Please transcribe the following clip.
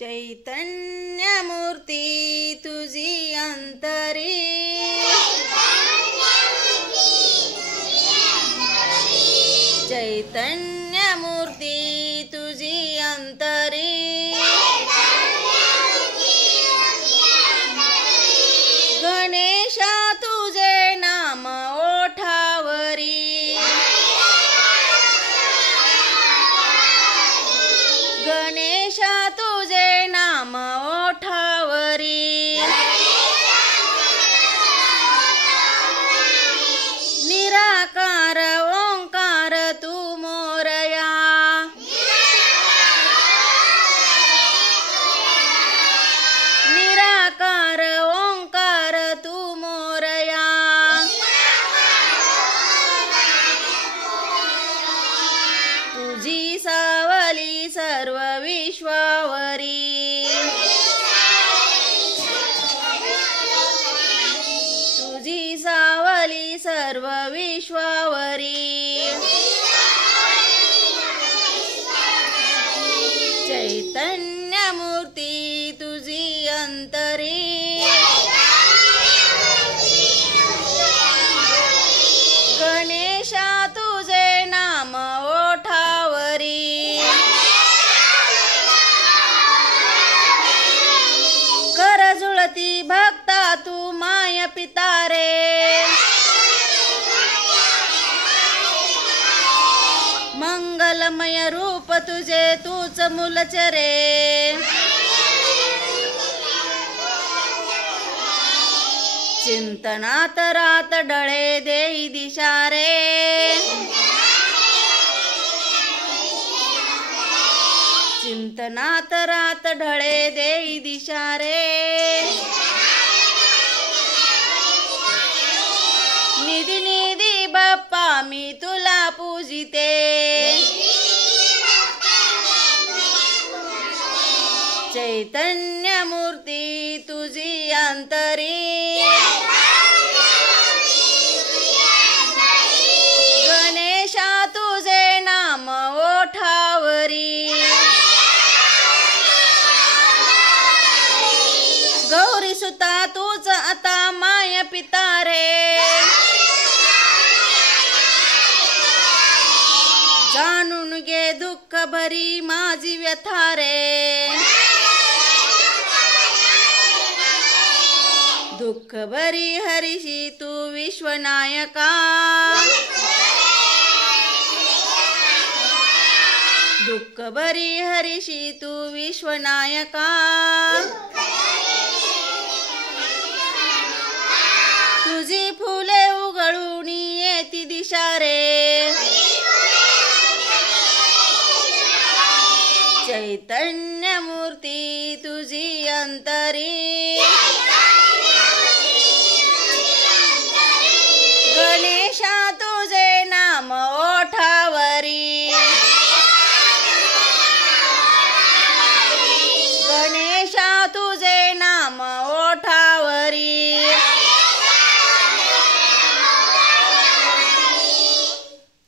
चैतन्य मूर्ती तुझी अंतरी, चैतन्य मूर्ती तुझी अंतरी, गणेशा तुझे नाम ओठावरी, गणेशा तुझे नाम ओठावरी, निराकार ओंकार तू मोरया, निराकार ओंकार तू मोरया, तुझी सावली सर्व विश्वावरी, तुझी सावली सर्व विश्वावरी, चैतन्य मूर्ती तुझी अंतरी, गणेशा तुझे नाम ओठावरी, करजुळती भक्ता तू माय पितारे, मंगलमय रूप तुझे तूच मूलचरे, चिंतनात रात डळे देई दिशा रे, चिंतनात रात ढळे देई दिशा रे, निधी निधी बाप्पा मी तुला पूजिते, चैतन्य मूर्ती तुझी अंतरी, गणेशा तुझे नाम ओठावरी, गौरी सुता तूच आता माय पितारे, जाणून घे दुःख भरी माझी व्यथा रे, दुःख भरी हरीशी तू विश्वनायका, दुःख भरी हरीशी तू विश्वनायका, तुझी फुले उगळून येती दिशा रे, चैतन्य